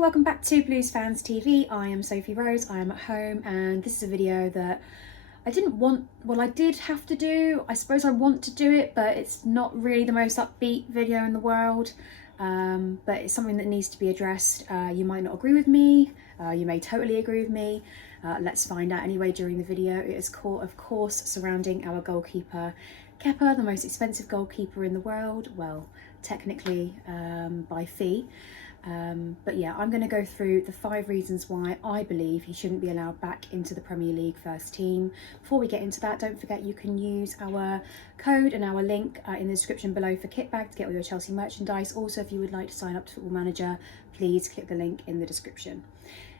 everyone, welcome back to Blues Fans TV. I am Sophie Rose, I am at home, and this is a video that I didn't want, well I did have to do, I suppose I want to do it, but it's not really the most upbeat video in the world, but it's something that needs to be addressed. You might not agree with me, you may totally agree with me, let's find out anyway during the video. It is of course surrounding our goalkeeper Kepa, the most expensive goalkeeper in the world, well technically by fee. But yeah, I'm going to go through the 5 reasons why I believe he shouldn't be allowed back into the Premier League first team. Before we get into that, don't forget you can use our code and our link in the description below for Kitbag to get all your Chelsea merchandise. Also, if you would like to sign up to Football Manager, please click the link in the description.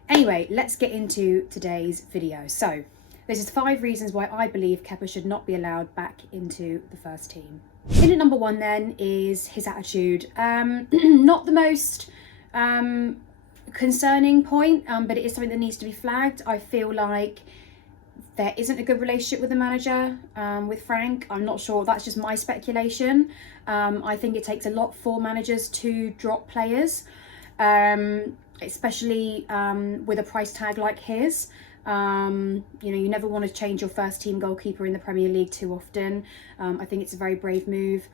Anyway, let's get into today's video. So, this is 5 reasons why I believe Kepa should not be allowed back into the first team. In at number 1 then is his attitude. Not the most concerning point, but it is something that needs to be flagged. I feel like there isn't a good relationship with the manager, with Frank. I'm not sure, that's just my speculation. I think it takes a lot for managers to drop players, especially with a price tag like his. You know, you never want to change your first team goalkeeper in the Premier League too often. I think it's a very brave move.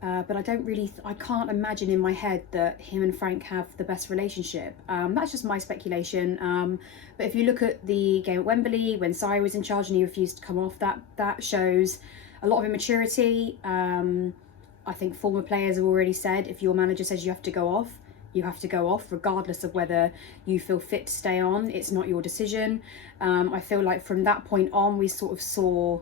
But I can't imagine in my head that him and Frank have the best relationship. That's just my speculation. But if you look at the game at Wembley, when Sarri was in charge and he refused to come off, that shows a lot of immaturity. I think former players have already said, if your manager says you have to go off, you have to go off, regardless of whether you feel fit to stay on. It's not your decision. I feel like from that point on, we sort of saw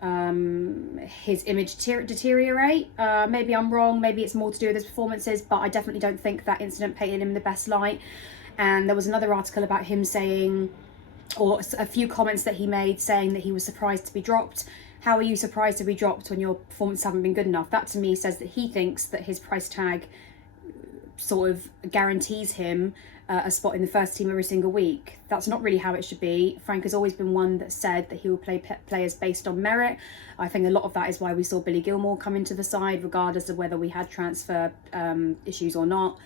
his image deteriorate. Maybe I'm wrong, maybe it's more to do with his performances, but I definitely don't think that incident painted him in the best light. And there was another article about him saying, or a few comments that he made saying that he was surprised to be dropped. How are you surprised to be dropped when your performances haven't been good enough? That to me says that he thinks that his price tag sort of guarantees him a spot in the first team every single week. That's not really how it should be. Frank has always been one that said that he will play players based on merit. I think a lot of that is why we saw Billy Gilmore come into the side, regardless of whether we had transfer issues or not.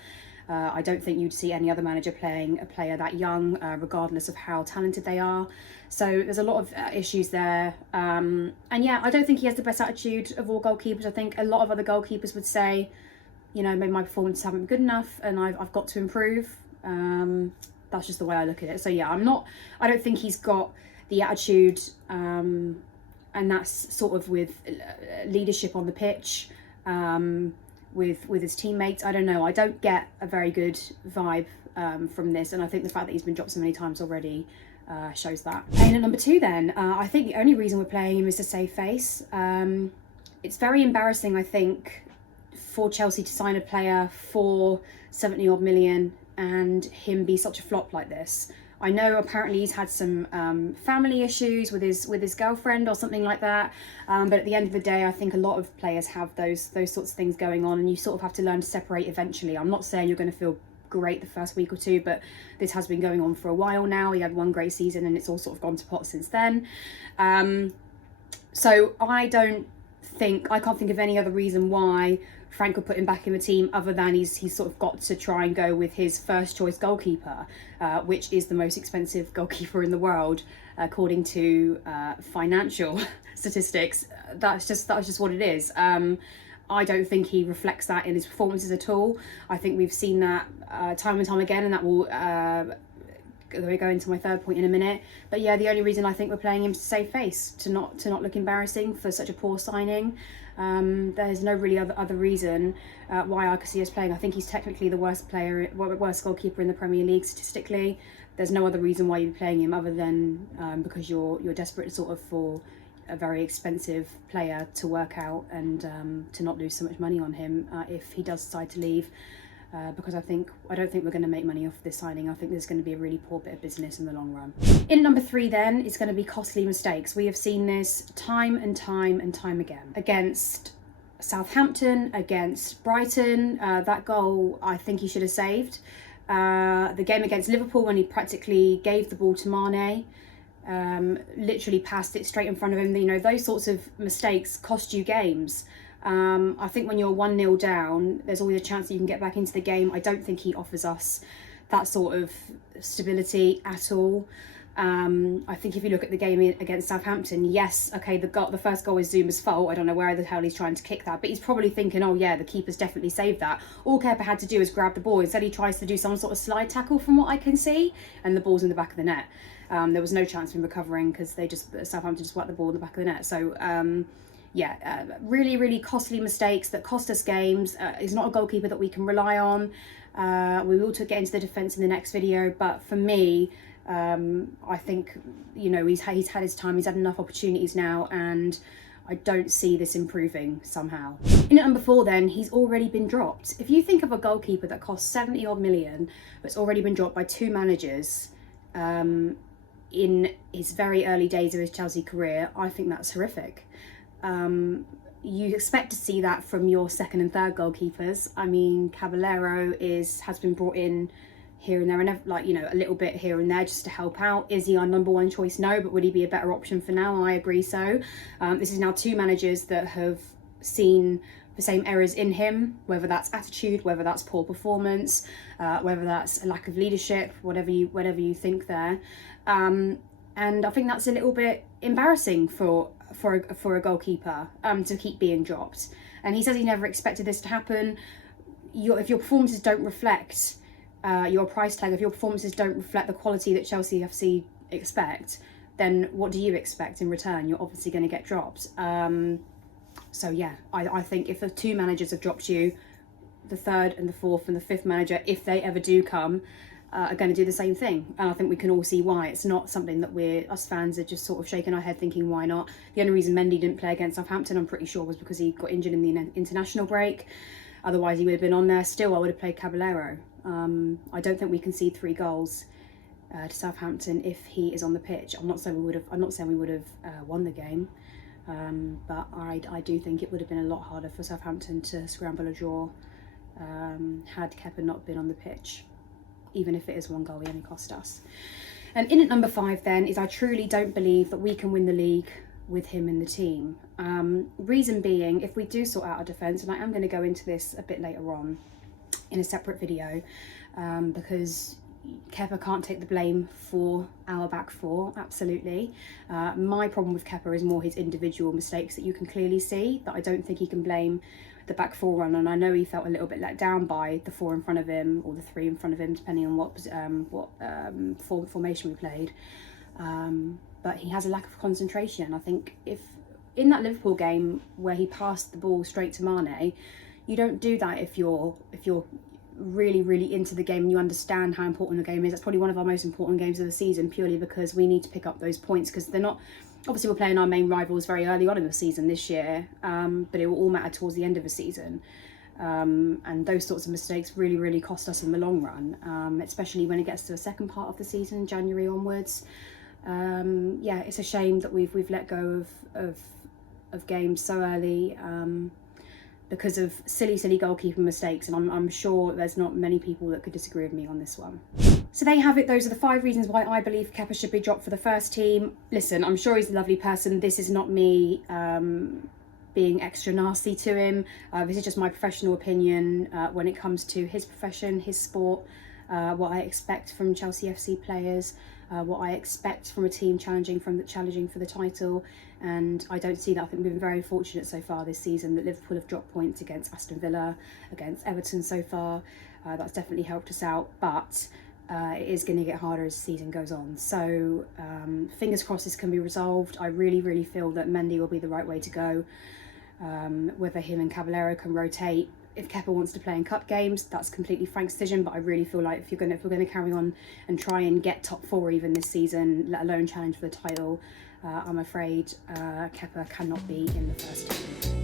I don't think you'd see any other manager playing a player that young, regardless of how talented they are. So there's a lot of issues there. And yeah, I don't think he has the best attitude of all goalkeepers. I think a lot of other goalkeepers would say, you know, maybe my performances haven't been good enough and I've got to improve. That's just the way I look at it. So yeah, I don't think he's got the attitude, and that's sort of with leadership on the pitch, with his teammates. I don't know, I don't get a very good vibe from this, and I think the fact that he's been dropped so many times already shows that. And at number 2 then, I think the only reason we're playing him is to save face. It's very embarrassing, I think, for Chelsea to sign a player for 70 odd million and him be such a flop like this. I know apparently he's had some family issues with his girlfriend or something like that, but at the end of the day, I think a lot of players have those sorts of things going on, and you sort of have to learn to separate eventually. I'm not saying you're going to feel great the first week or two, but this has been going on for a while now. He had one great season and it's all sort of gone to pot since then. So I can't think of any other reason why Frank would put him back in the team other than he's sort of got to try and go with his first choice goalkeeper, which is the most expensive goalkeeper in the world, according to financial statistics. That's just what it is. I don't think he reflects that in his performances at all. I think we've seen that time and time again, and that will go into my 3rd point in a minute. But yeah, the only reason I think we're playing him is to save face, to not look embarrassing for such a poor signing. There's no really other reason why I could see us playing. I think he's technically the worst goalkeeper in the Premier League statistically. There's no other reason why you're playing him other than because you're desperate sort of for a very expensive player to work out and to not lose so much money on him if he does decide to leave. Because I don't think we're going to make money off this signing. I think there's going to be a really poor bit of business in the long run. In number 3 then, it's going to be costly mistakes. We have seen this time and time and time again. Against Southampton, against Brighton, that goal I think he should have saved. The game against Liverpool when he practically gave the ball to Mane, literally passed it straight in front of him. You know, those sorts of mistakes cost you games. I think when you're 1-0 down, there's always a chance that you can get back into the game. I don't think he offers us that sort of stability at all. I think if you look at the game against Southampton, yes, okay, the first goal is Zuma's fault. I don't know where the hell he's trying to kick that, but he's probably thinking, oh yeah, the keeper's definitely saved that. All Kepa had to do is grab the ball. Instead, he tries to do some sort of slide tackle, from what I can see, and the ball's in the back of the net. There was no chance of him recovering because Southampton just whacked the ball in the back of the net. So really, really costly mistakes that cost us games. He's not a goalkeeper that we can rely on. We will get into the defence in the next video, but for me, I think, you know, he's had his time, he's had enough opportunities now, and I don't see this improving somehow. In at number 4 then, he's already been dropped. If you think of a goalkeeper that costs 70 odd million, but's already been dropped by 2 managers in his very early days of his Chelsea career, I think that's horrific. You expect to see that from your second and third goalkeepers. I mean, Caballero has been brought in here and there, and like, you know, a little bit here and there just to help out. Is he our number 1 choice? No, but would he be a better option for now? I agree so. This is now 2 managers that have seen the same errors in him, whether that's attitude, whether that's poor performance, whether that's a lack of leadership, whatever you think there. And I think that's a little bit embarrassing for a goalkeeper to keep being dropped. And he says he never expected this to happen. If your performances don't reflect your price tag, if your performances don't reflect the quality that Chelsea FC expect, then what do you expect in return? You're obviously going to get dropped. So yeah, I think if the 2 managers have dropped you, the 3rd and the 4th and the 5th manager, if they ever do come, are going to do the same thing. And I think we can all see why. It's not something that us fans are just sort of shaking our head thinking, why not? The only reason Mendy didn't play against Southampton, I'm pretty sure, was because he got injured in the international break. Otherwise he would have been on there. Still, I would have played Caballero. I don't think we concede 3 goals to Southampton if he is on the pitch. I'm not saying we would have won the game, but I do think it would have been a lot harder for Southampton to scramble a draw had Kepa not been on the pitch. Even if it is 1 goal, he only cost us. And in at number 5 then is I truly don't believe that we can win the league with him in the team. Reason being, if we do sort out our defence, and I am going to go into this a bit later on in a separate video, because Kepa can't take the blame for our back 4, absolutely. My problem with Kepa is more his individual mistakes that you can clearly see, that I don't think he can blame the back 4 run, and I know he felt a little bit let down by the 4 in front of him, or the 3 in front of him, depending on what formation we played. But he has a lack of concentration. I think if in that Liverpool game where he passed the ball straight to Mane, you don't do that if you're really, really into the game and you understand how important the game is. That's probably one of our most important games of the season, purely because we need to pick up those points, because they're not, obviously we're playing our main rivals very early on in the season this year, but it will all matter towards the end of the season. And those sorts of mistakes really, really cost us in the long run, especially when it gets to the second part of the season, January onwards. Yeah, it's a shame that we've let go of games so early, because of silly goalkeeping mistakes, and I'm sure there's not many people that could disagree with me on this one. So there you have it. Those are the 5 reasons why I believe Kepa should be dropped for the first team. Listen, I'm sure he's a lovely person. This is not me being extra nasty to him. This is just my professional opinion when it comes to his profession, his sport, what I expect from Chelsea FC players, what I expect from a team challenging for the title. And I don't see that. I think we've been very fortunate so far this season that Liverpool have dropped points against Aston Villa, against Everton so far. That's definitely helped us out, but it is going to get harder as the season goes on. So fingers crossed this can be resolved. I really, really feel that Mendy will be the right way to go. Whether him and Caballero can rotate. If Kepa wants to play in cup games, that's completely Frank's decision, but I really feel like if we're going to carry on and try and get top 4 even this season, let alone challenge for the title, I'm afraid Kepa cannot be in the first team.